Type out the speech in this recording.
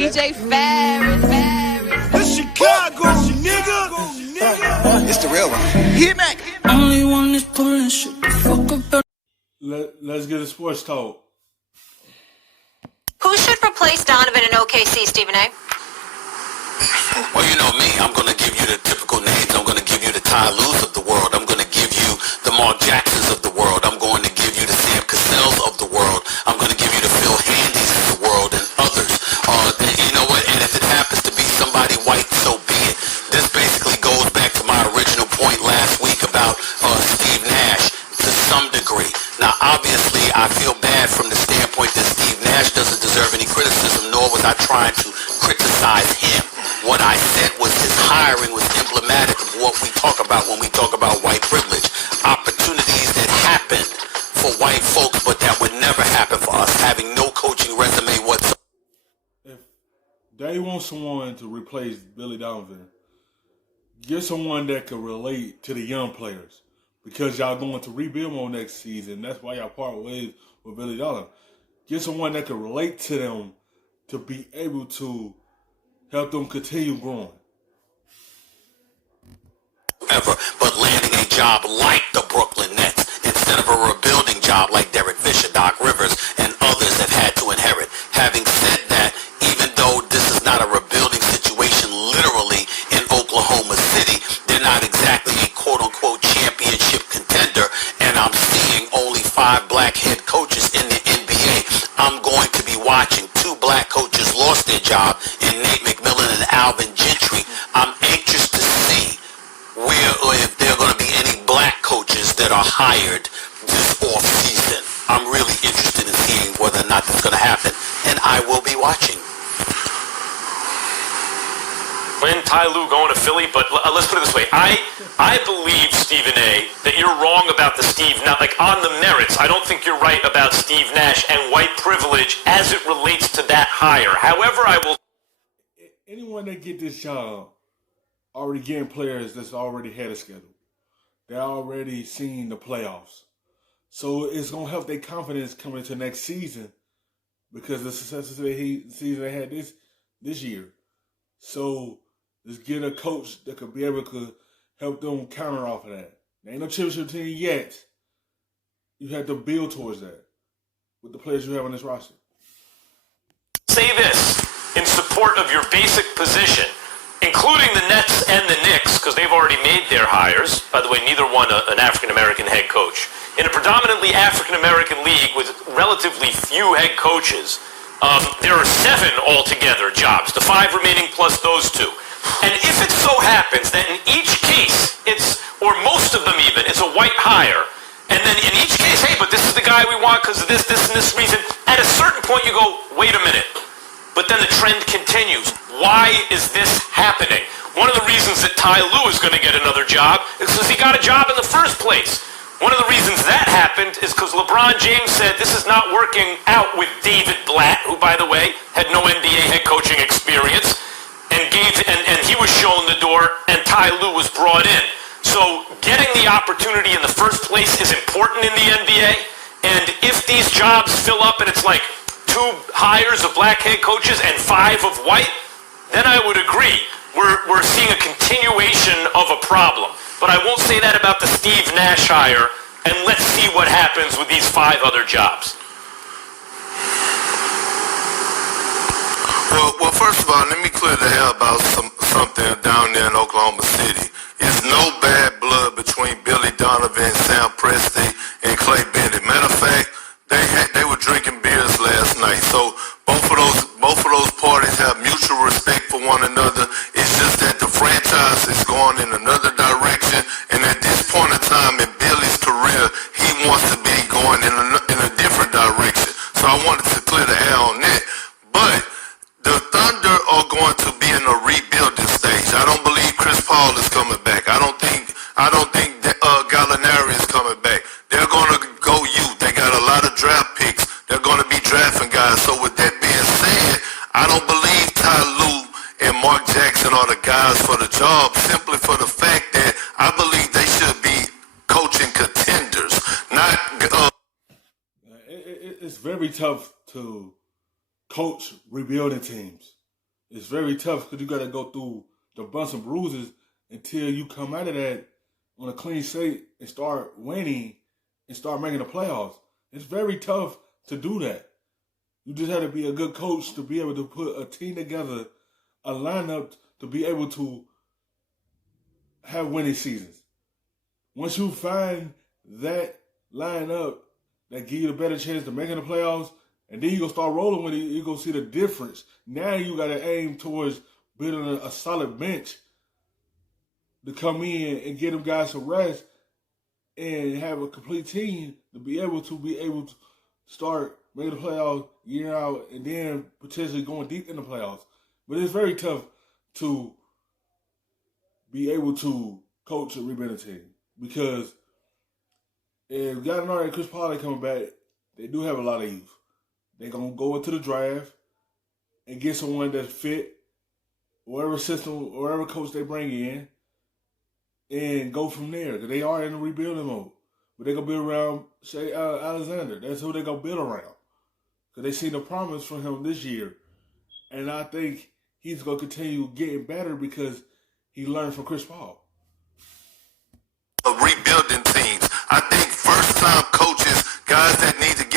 DJ Ferris. It's Chicago, nigga. It's the real one. Hit me. Only one is pulling shit the fuck up. Let's get a sports talk. Who should replace Donovan in OKC, Stephen A? Well, you know me. I'm going to give you the typical names. I'm going to give you the Ty Lues of the world. I'm going to give you the Mark Jacksons of the world. I'm going to give you the Sam Cassells of the world. I'm going to give you the Phil Handys of the world and others. You know what? And if it happens to be somebody white, so be it. This basically goes back to my original point last week about Steve Nash to some degree. Now, obviously, I feel bad from the standpoint that Steve Nash doesn't deserve any criticism, nor was I trying to criticize him. What I said was his hiring was emblematic of what we talk about when we talk about white privilege. Opportunities that happened for white folks, but that would never happen for us, having no coaching resume whatsoever. If they want someone to replace Billy Donovan, get someone that can relate to the young players. Because y'all going to rebuild more next season. That's why y'all part ways with Billy Donovan. Get someone that can relate to them to be able to help them continue growing. But landing a job like the Brooklyn Nets instead of a rebuilding job like Derek Fisher, Doc Rivers, and others have had to inherit. Having said that, even though this is not a rebuilding situation literally in Oklahoma City, they're not exactly a quote-unquote championship contender, and I'm seeing only 5 black head coaches in the NBA. I'm going to be watching 2 black coaches lost their job in Nate McMillan and Alvin Gentry. I'm anxious to see where or if there are going to be any black coaches that are hired this off season. I'm really interested in seeing whether or not that's going to happen, and I will be watching. When Ty Lue going to Philly, but let's put it this way. I believe, Stephen A., that you're wrong about the Steve Nash. Like, on the merits, I don't think you're right about Steve Nash and white privilege as it relates to that hire. However, I will... Anyone that get this job already getting players that's already had a schedule. They're already seen the playoffs. So it's going to help their confidence coming into next season because the success of the season they had this year. So let's get a coach that could be able to help them counter off of that. There ain't no championship team yet. You have to build towards that with the players you have on this roster. Say this in support of your basic position, including the Nets and the Knicks, because they've already made their hires. By the way, neither one an African-American head coach. In a predominantly African-American league with relatively few head coaches, there are 7 altogether jobs, the 5 remaining plus those 2. And if it so happens that in each case, or most of them even, it's a white hire, and then in each case, hey, but this is the guy we want because of this, and this reason, at a certain point you go, wait a minute. But then the trend continues. Why is this happening? One of the reasons that Ty Lue is going to get another job is because he got a job in the first place. One of the reasons that happened is because LeBron James said this is not working out with David Blatt, who, by the way, had no NBA head coaching experience, and he was shown the door, and Ty Lue was brought in. So getting the opportunity in the first place is important in the NBA, and if these jobs fill up and it's like 2 hires of black head coaches and 5 of white, then I would agree. We're seeing a continuation of a problem. But I won't say that about the Steve Nash hire, and let's see what happens with these 5 other jobs. Well, first of all, let me clear the air about something down there in Oklahoma City. There's no bad blood between Billy Donovan, Sam Presti, and Clay Bennett. Matter of fact, they were drinking beers last night. So both of those parties have mutual respect for one another. It's just that the franchise is going in another direction, and at this point in time in Billy's career, he wants to be going in a different direction. So I wanted to clear the air on that. But the Thunder are going to be in a rebuilding stage. I don't believe Chris Paul is coming back. I don't think that Gallinari is coming back. They're going to go youth. They got a lot of draft picks. They're going to be drafting guys. So with that being said, I don't believe Ty Lue and Mark Jackson are the guys for the job, simply for the fact that I believe they should be coaching contenders, not. It's very tough to coach rebuilding teams. It's very tough because you got to go through the bumps and bruises until you come out of that on a clean slate and start winning and start making the playoffs. It's very tough to do that. You just have to be a good coach to be able to put a team together, a lineup to be able to have winning seasons. Once you find that lineup that give you a better chance to making the playoffs, and then you gonna start rolling with it, you gonna see the difference. Now you gotta aim towards building a solid bench to come in and get them guys some rest and have a complete team to be able to start making the playoffs year out and then potentially going deep in the playoffs. But it's very tough to be able to coach a rebuilding team because if Gallinari and Chris Paul coming back, they do have a lot of youth. They're going to go into the draft and get someone that's fit, whatever system, whatever coach they bring in, and go from there. Because they are in a rebuilding mode. But they're going to build around Shea Alexander. That's who they're going to build around. Because they seen the promise from him this year. And I think he's going to continue getting better because he learned from Chris Paul. Rebuilding teams. I think first-time coaches, guys that need to